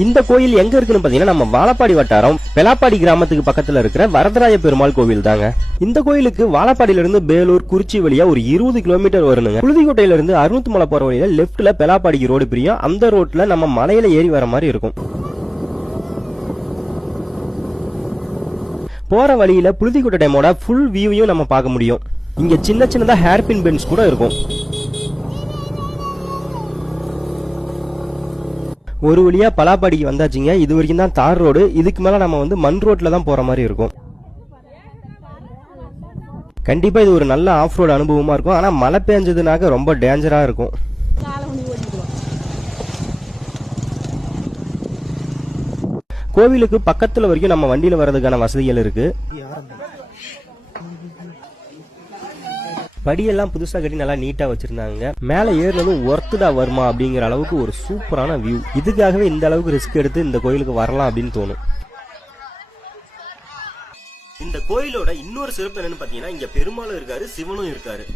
இந்த கோயில் எங்க இருக்குன்னு பாத்தீங்கன்னா நம்ம வாழப்பாடி வட்டாரம் பெலாப்பாடி கிராமத்துக்கு பக்கத்துல இருக்கிற வரதராய பெருமாள் கோவில் தாங்க. இந்த கோயிலுக்கு வாழப்பாடியில இருந்து பேலூர் குறிச்சி வழியா ஒரு 20 கிலோமீட்டர் வருங்க. புழுதிக்கோட்டையில இருந்து அருணத்துமலை போற வழியில லெப்ட்ல பெலாப்பாடிக்கு ரோடு பிரியும். அந்த ரோட்ல நம்ம மலையில ஏறி வர மாதிரி இருக்கும். போற வழியில புழுதிக்கோட்டை டேமோட ஃபுல் வியூவையும் நம்ம பார்க்க முடியும். இங்க சின்ன சின்னதா ஹேர்பின் பென்ஸ் கூட இருக்கும். ஒரு வழியா பலாப்பாடிக்கு வந்தாச்சுங்க. இது வரைக்கும் தான் தார் ரோடு. இதுக்கு மேல நம்ம மண் ரோட்ல தான் போற மாதிரி இருக்கும். கண்டிப்பா இது ஒரு நல்ல ஆஃப் ரோடு அனுபவமா இருக்கும். ஆனா மழை பெஞ்சதுனாக்க ரொம்ப டேஞ்சரா இருக்கும். கோவிலுக்கு பக்கத்துல வரைக்கும் நம்ம வண்டியில வர்றதுக்கான வசதிகள் இருக்கு. படியெல்லாம் புதுசா கட்டி நல்லா நீட்டா வச்சிருந்தாங்க. மேல ஏறினதும் ஒர்த்துடா வருமா அப்படிங்கிற அளவுக்கு ஒரு சூப்பரான வியூ. இதுக்காகவே இந்த அளவுக்கு ரிஸ்க் எடுத்து இந்த கோயிலுக்கு வரலாம் அப்படின்னு தோணும். இந்த கோயிலோட இன்னொரு சிறப்பு என்னன்னு பாத்தீங்கன்னா இங்க பெருமாளும் இருக்காரு, சிவனும் இருக்காரு.